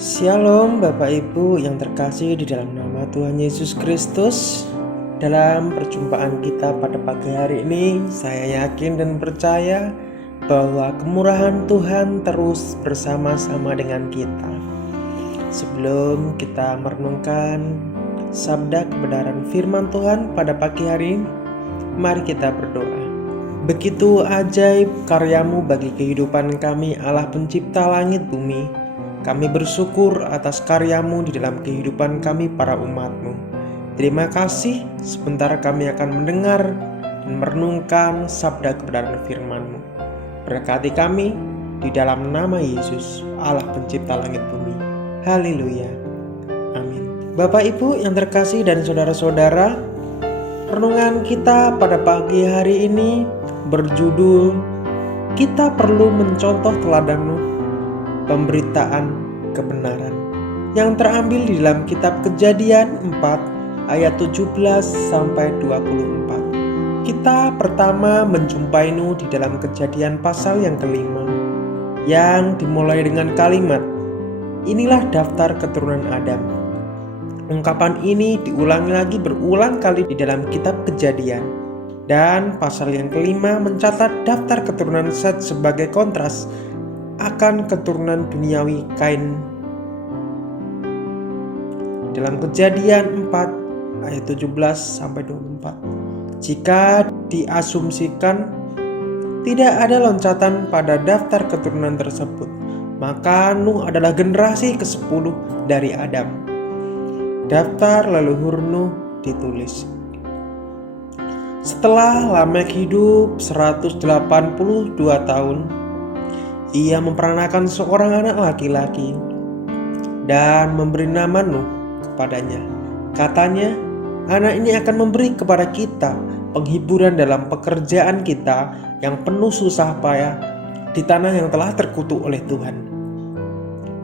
Shalom Bapak Ibu yang terkasih di dalam nama Tuhan Yesus Kristus. Dalam perjumpaan kita pada pagi hari ini, saya yakin dan percaya bahwa kemurahan Tuhan terus bersama-sama dengan kita. Sebelum kita merenungkan sabda kebenaran firman Tuhan pada pagi hari ini, mari kita berdoa. Begitu ajaib karyamu bagi kehidupan kami, Allah pencipta langit bumi. Kami bersyukur atas karyamu di dalam kehidupan kami para umatmu. Terima kasih, sebentar kami akan mendengar dan merenungkan sabda kebenaran firman-Mu. Berkati kami di dalam nama Yesus, Allah pencipta langit bumi. Haleluya. Amin. Bapak Ibu yang terkasih dan saudara-saudara, renungan kita pada pagi hari ini berjudul Kita Perlu Mencontoh Teladan Nuh, pemberitaan kebenaran, yang terambil di dalam kitab Kejadian 4 ayat 17 sampai 24. Kita pertama menjumpai Nuh di dalam Kejadian pasal yang kelima, yang dimulai dengan kalimat, "Inilah daftar keturunan Adam." Ungkapan ini diulangi lagi berulang kali di dalam kitab Kejadian. Dan pasal yang kelima mencatat daftar keturunan Set sebagai kontras akan keturunan duniawi Kain. Dalam Kejadian 4 ayat 17 sampai 24. Jika diasumsikan tidak ada loncatan pada daftar keturunan tersebut, maka Nuh adalah generasi ke-10 dari Adam. Daftar leluhur Nuh ditulis. Setelah Lamek hidup 182 tahun, ia memperanakan seorang anak laki-laki dan memberi nama Nuh kepadanya. Katanya, anak ini akan memberi kepada kita penghiburan dalam pekerjaan kita yang penuh susah payah di tanah yang telah terkutuk oleh Tuhan.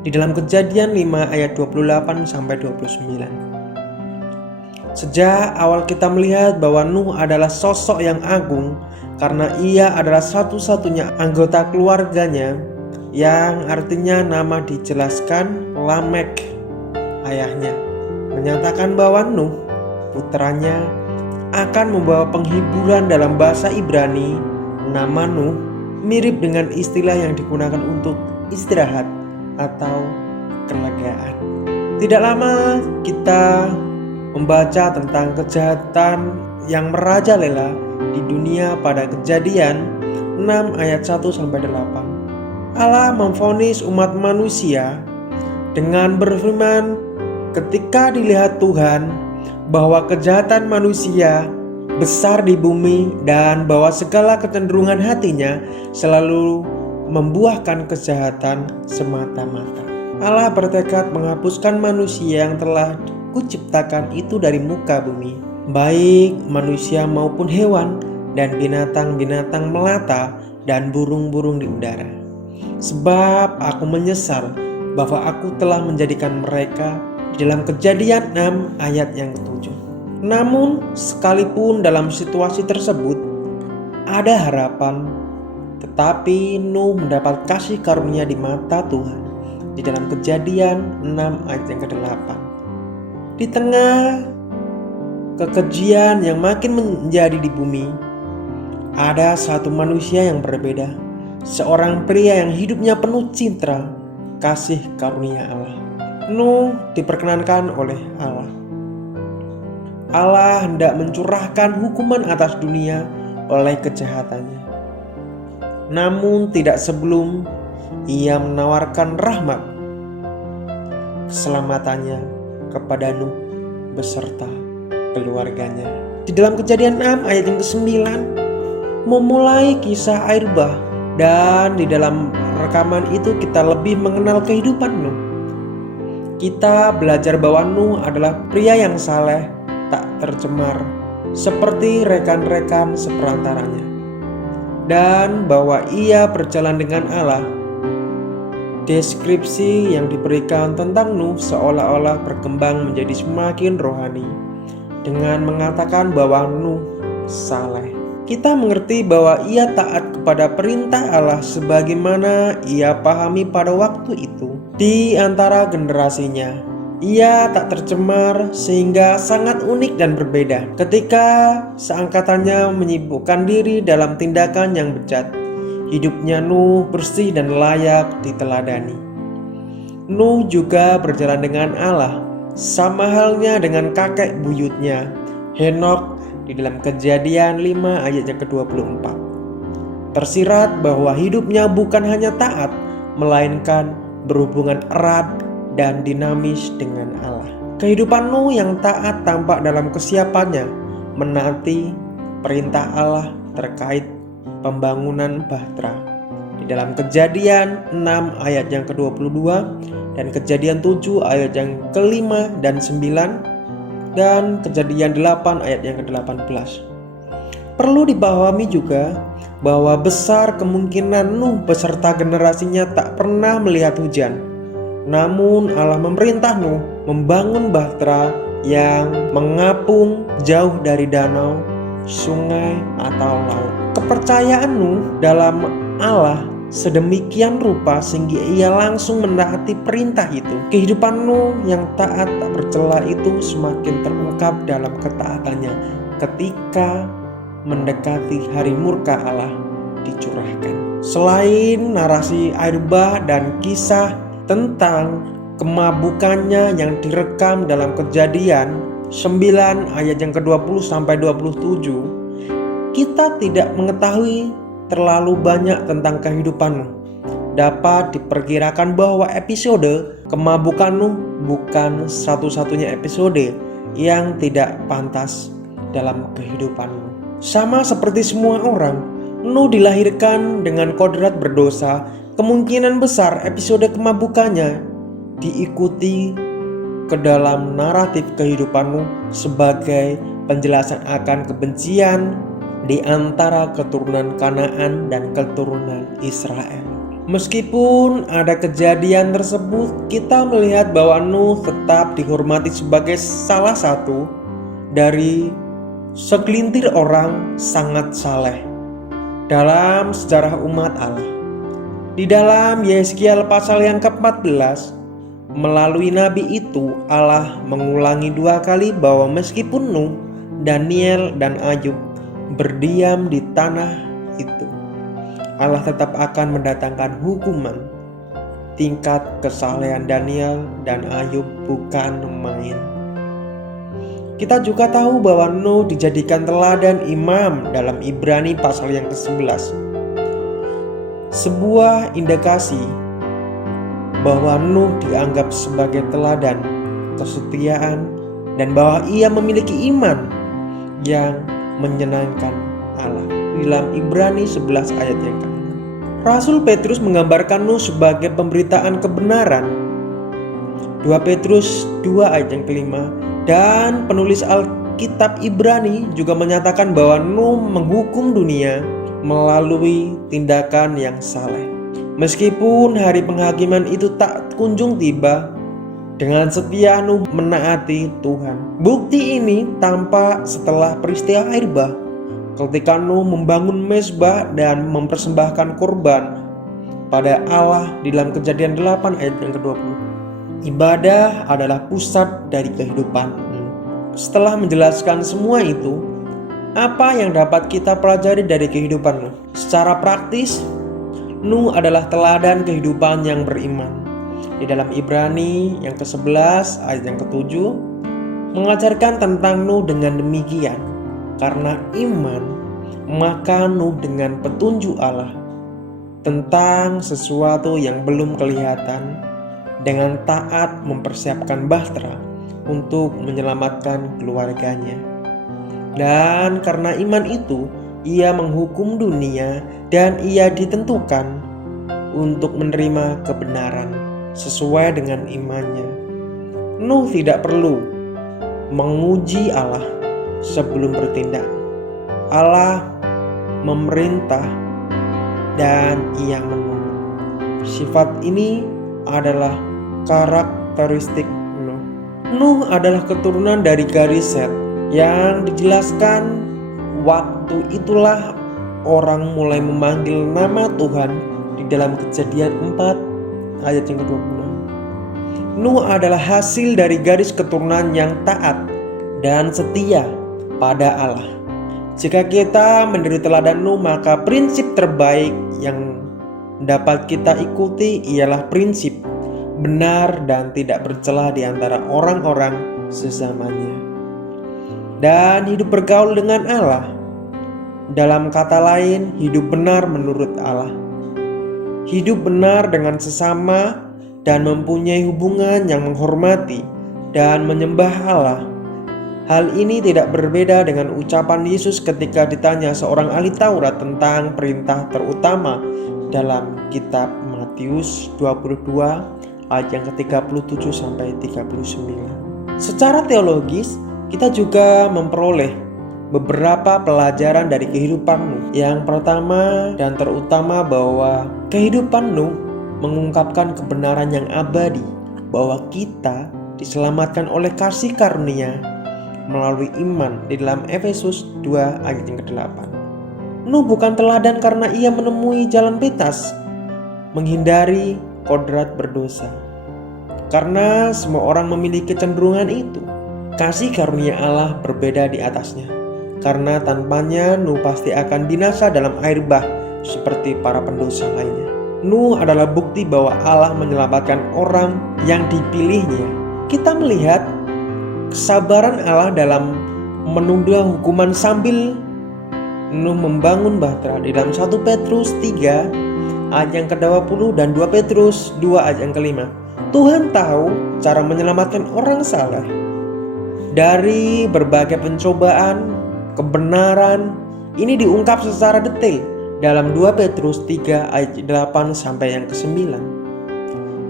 Di dalam Kejadian 5 ayat 28 sampai 29. Sejak awal kita melihat bahwa Nuh adalah sosok yang agung karena ia adalah satu-satunya anggota keluarganya, yang artinya nama dijelaskan Lamek, ayahnya, menyatakan bahwa Nuh, putranya, akan membawa penghiburan. Dalam bahasa Ibrani, nama Nuh mirip dengan istilah yang digunakan untuk istirahat atau kelegaan. Tidak lama kita membaca tentang kejahatan yang merajalela di dunia pada Kejadian 6 ayat 1 sampai 8. Allah memvonis umat manusia dengan berfirman, ketika dilihat Tuhan bahwa kejahatan manusia besar di bumi dan bahwa segala kecenderungan hatinya selalu membuahkan kejahatan semata-mata. Allah bertekad menghapuskan manusia yang telah Kuciptakan itu dari muka bumi, baik manusia maupun hewan dan binatang-binatang melata dan burung-burung di udara. Sebab aku menyesal bahwa aku telah menjadikan mereka, di dalam Kejadian 6 ayat yang ke-7. Namun sekalipun dalam situasi tersebut ada harapan, tetapi Nuh mendapat kasih karunia di mata Tuhan. Di dalam Kejadian 6 ayat yang ke-8. Di tengah kekejian yang makin menjadi di bumi, ada satu manusia yang berbeda, seorang pria yang hidupnya penuh cinta kasih karunia Allah. Nuh diperkenankan oleh Allah. Allah hendak mencurahkan hukuman atas dunia oleh kejahatannya. Namun tidak sebelum ia menawarkan rahmat keselamatannya kepada Nuh beserta keluarganya. Di dalam Kejadian 6 ayat yang ke-9 memulai kisah air bah, dan di dalam rekaman itu kita lebih mengenal kehidupan Nuh. Kita belajar bahwa Nuh adalah pria yang saleh, tak tercemar seperti rekan-rekan seperantaranya, dan bahwa ia berjalan dengan Allah. Deskripsi yang diberikan tentang Nuh seolah-olah berkembang menjadi semakin rohani dengan mengatakan bahwa Nuh saleh. kita mengerti bahwa ia taat kepada perintah Allah sebagaimana ia pahami pada waktu itu. Di antara generasinya, ia tak tercemar sehingga sangat unik dan berbeda. Ketika seangkatannya menyibukkan diri dalam tindakan yang bejat, hidupnya Nuh bersih dan layak diteladani. Nuh juga berjalan dengan Allah, sama halnya dengan kakek buyutnya, Henokh, di dalam Kejadian 5 ayat yang ke-24. Tersirat bahwa hidupnya bukan hanya taat, melainkan berhubungan erat dan dinamis dengan Allah. Kehidupan Nuh yang taat tampak dalam kesiapannya menaati perintah Allah terkait pembangunan bahtera. Di dalam Kejadian 6 ayat yang ke-22 dan Kejadian 7 ayat yang ke-5 dan 9 dan Kejadian 8 ayat yang ke-18. Perlu dipahami juga bahwa besar kemungkinan Nuh beserta generasinya tak pernah melihat hujan. Namun Allah memerintah Nuh membangun bahtera yang mengapung jauh dari danau, sungai atau laut. Kepercayaan Nuh dalam Allah sedemikian rupa sehingga ia langsung menaati perintah itu. Kehidupan Nuh yang taat tak bercela itu semakin terungkap dalam ketaatannya ketika mendekati hari murka Allah dicurahkan. Selain narasi air bah dan kisah tentang kemabukannya yang direkam dalam Kejadian 9 ayat yang ke-20 sampai 27, kita tidak mengetahui terlalu banyak tentang kehidupan Nuh. Dapat diperkirakan bahwa episode kemabukan Nuh bukan satu-satunya episode yang tidak pantas dalam kehidupan Nuh. Sama seperti semua orang, Nuh dilahirkan dengan kodrat berdosa. Kemungkinan besar episode kemabukannya diikuti ke dalam naratif kehidupan Nuh sebagai penjelasan akan kebencian di antara keturunan Kanaan dan keturunan Israel. Meskipun ada kejadian tersebut, kita melihat bahwa Nuh tetap dihormati sebagai salah satu dari segelintir orang sangat saleh dalam sejarah umat Allah. Di dalam Yeskiel pasal yang ke-14, melalui nabi itu Allah mengulangi 2 kali bahwa meskipun Nuh, Daniel, dan Ayub berdiam di tanah itu, Allah tetap akan mendatangkan hukuman. Tingkat kesalehan Daniel dan Ayub bukan main. Kita juga tahu bahwa Nuh dijadikan teladan imam dalam Ibrani pasal yang ke-11. Sebuah indikasi bahwa Nuh dianggap sebagai teladan kesetiaan dan bahwa ia memiliki iman yang menyenangkan Allah. Dalam Ibrani 11 ayat yang ke-6. Rasul Petrus menggambarkan Nuh sebagai pemberitaan kebenaran. 2 Petrus 2 ayat yang ke-5. Dan penulis Alkitab Ibrani juga menyatakan bahwa Nuh menghukum dunia melalui tindakan yang saleh. Meskipun hari penghakiman itu tak kunjung tiba, dengan setia Nuh menaati Tuhan. Bukti ini tampak setelah peristiwa air bah, ketika Nuh membangun mezbah dan mempersembahkan korban pada Allah di dalam Kejadian 8 ayat yang ke-20. Ibadah adalah pusat dari kehidupan. Setelah menjelaskan semua itu, apa yang dapat kita pelajari dari kehidupan Nuh? Secara praktis, Nuh adalah teladan kehidupan yang beriman. Di dalam Ibrani yang ke-11 ayat yang ke-7 mengajarkan tentang Nuh dengan demikian. Karena iman, maka Nuh dengan petunjuk Allah tentang sesuatu yang belum kelihatan, dengan taat mempersiapkan bahtera untuk menyelamatkan keluarganya. Dan karena iman itu, ia menghukum dunia dan ia ditentukan untuk menerima kebenaran sesuai dengan imannya. Nuh tidak perlu menguji Allah sebelum bertindak. Allah memerintah dan ia menurut. Sifat ini adalah karakteristik Nuh. Nuh adalah keturunan dari garis Set yang dijelaskan Waktu itulah orang mulai memanggil nama Tuhan di dalam Kejadian 4 ayat yang ke-26. Nuh adalah hasil dari garis keturunan yang taat dan setia pada Allah. Jika kita meniru teladan Nuh, maka prinsip terbaik yang dapat kita ikuti ialah prinsip benar dan tidak bercela di antara orang-orang sesamanya, dan hidup bergaul dengan Allah. Dalam kata lain, hidup benar menurut Allah. Hidup benar dengan sesama dan mempunyai hubungan yang menghormati dan menyembah Allah. Hal ini tidak berbeda dengan ucapan Yesus ketika ditanya seorang ahli Taurat tentang perintah terutama dalam kitab Matius 22 ayat yang ke-37 sampai 39. Secara teologis, kita juga memperoleh beberapa pelajaran dari kehidupan Nuh. Yang pertama dan terutama bahwa kehidupan Nuh mengungkapkan kebenaran yang abadi, bahwa kita diselamatkan oleh kasih karunia melalui iman di dalam Efesus 2 ayat yang ke-8. Nuh bukan teladan karena ia menemui jalan pintas menghindari kodrat berdosa, karena semua orang memiliki kecenderungan itu. Kasih karunia Allah berbeda di atasnya, karena tanpanya Nuh pasti akan binasa dalam air bah seperti para pendosa lainnya. Nuh adalah bukti bahwa Allah menyelamatkan orang yang dipilihnya. Kita melihat kesabaran Allah dalam menunda hukuman sambil Nuh membangun bahtera di dalam 1 Petrus 3 ayat yang ke-20 dan 2 Petrus 2 ayat yang ke-5. Tuhan tahu cara menyelamatkan orang saleh dari berbagai pencobaan. Kebenaran ini diungkap secara detail dalam 2 Petrus 3 ayat 8 sampai yang ke-9,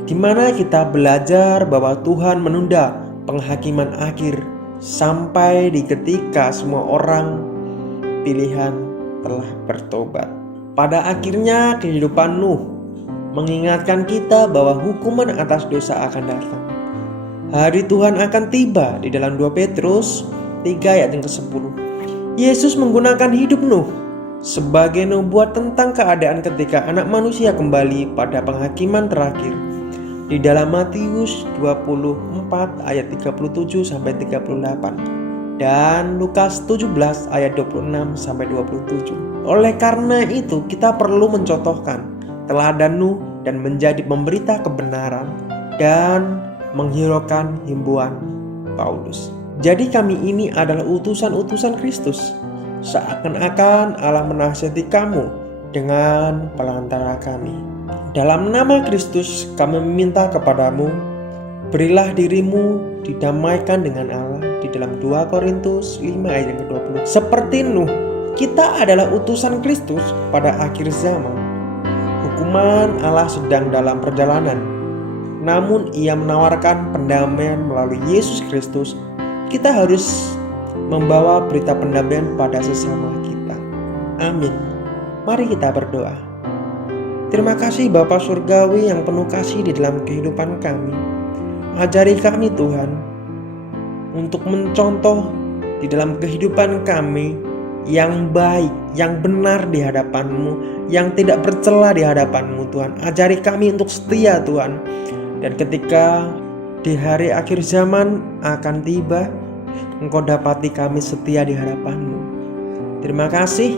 di mana kita belajar bahwa Tuhan menunda penghakiman akhir sampai di ketika semua orang pilihan telah bertobat. Pada akhirnya kehidupan Nuh mengingatkan kita bahwa hukuman atas dosa akan datang. Hari Tuhan akan tiba di dalam 2 Petrus 3 ayat yang ke-10. Yesus menggunakan hidup Nuh sebagai nubuat tentang keadaan ketika anak manusia kembali pada penghakiman terakhir di dalam Matius 24 ayat 37 sampai 38. Dan Lukas 17 ayat 26 sampai 27. Oleh karena itu kita perlu mencontohkan teladan Nuh dan menjadi pemberita kebenaran dan menghiraukan himbauan Paulus. Jadi kami ini adalah utusan-utusan Kristus. Seakan-akan Allah menasihati kamu dengan perantara kami. Dalam nama Kristus kami meminta kepadamu, berilah dirimu didamaikan dengan Allah di dalam 2 Korintus 5 ayat yang ke-20. Seperti Nuh, kita adalah utusan Kristus pada akhir zaman. Hukuman Allah sedang dalam perjalanan, namun Ia menawarkan pendamaian melalui Yesus Kristus. Kita harus membawa berita pendamaian pada sesama kita. Amin. Mari kita berdoa. Terima kasih Bapa Surgawi yang penuh kasih di dalam kehidupan kami. Ajari kami Tuhan untuk mencontoh di dalam kehidupan kami yang baik, yang benar di hadapan-Mu, yang tidak bercela di hadapan-Mu Tuhan. Ajari kami untuk setia Tuhan. Dan ketika di hari akhir zaman akan tiba, Engkau dapati kami setia di hadapan-Mu. Terima kasih.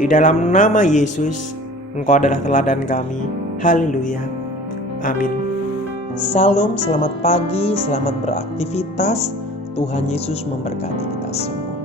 Di dalam nama Yesus, Engkau adalah teladan kami. Haleluya. Amin. Salam, selamat pagi, selamat beraktivitas. Tuhan Yesus memberkati kita semua.